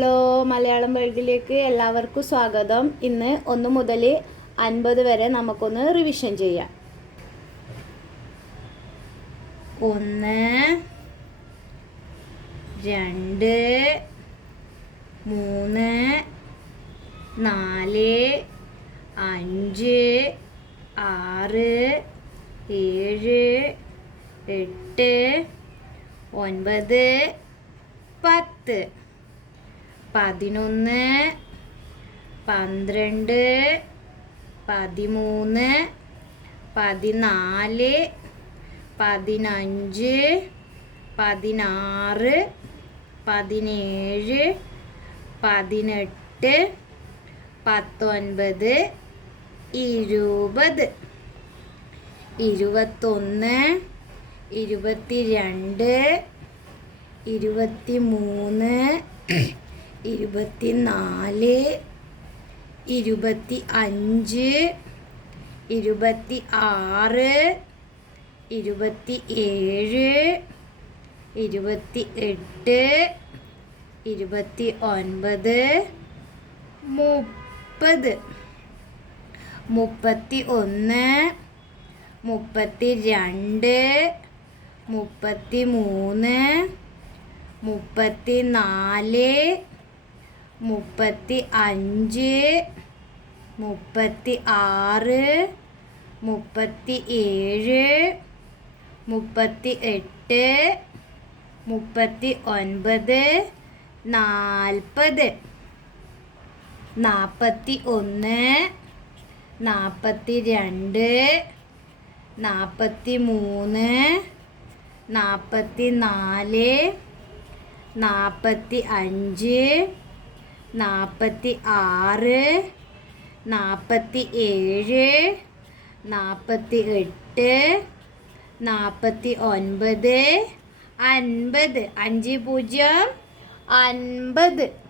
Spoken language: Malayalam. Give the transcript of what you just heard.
ഹലോ മലയാളം വേൾഡിലേക്ക് എല്ലാവർക്കും സ്വാഗതം. ഇന്ന് ഒന്ന് മുതൽ അൻപത് വരെ നമുക്കൊന്ന് റിവിഷൻ ചെയ്യാം. ഒന്ന് രണ്ട് മൂന്ന് നാല് അഞ്ച് ആറ് ഏഴ് എട്ട് ഒൻപത് പത്ത്. പതിനൊന്ന് പന്ത്രണ്ട് പതിമൂന്ന് പതിനാല് പതിനഞ്ച് പതിനാറ് പതിനേഴ് പതിനെട്ട് പത്തൊൻപത് ഇരുപത്. ഇരുപത്തൊന്ന് ഇരുപത്തിരണ്ട് ഇരുപത്തി നാല് ഇരുപത്തി അഞ്ച് ഇരുപത്തി ആറ് ഇരുപത്തി ഏഴ് ഇരുപത്തി എട്ട് ഇരുപത്തി ഒൻപത് മുപ്പത്. മുപ്പത്തി ഒന്ന് മുപ്പത്തി രണ്ട് മുപ്പത്തി മൂന്ന് മുപ്പത്തി നാല് മുപ്പത്തി അഞ്ച് മുപ്പത്തി ആറ് മുപ്പത്തി ഏഴ് മുപ്പത്തി എട്ട് മുപ്പത്തി ഒൻപത് നാൽപ്പത്. നാൽപ്പത്തി ഒന്ന് നാൽപ്പത്തി രണ്ട് നാൽപ്പത്തി മൂന്ന് നാൽപ്പത്തി നാല് നാൽപ്പത്തി അഞ്ച് നാൽപ്പത്തി ആറ് നാൽപ്പത്തി ഏഴ് നാൽപ്പത്തി എട്ട് നാൽപ്പത്തി ഒൻപത് അൻപത്. അഞ്ച് പൂജ്യം അൻപത്.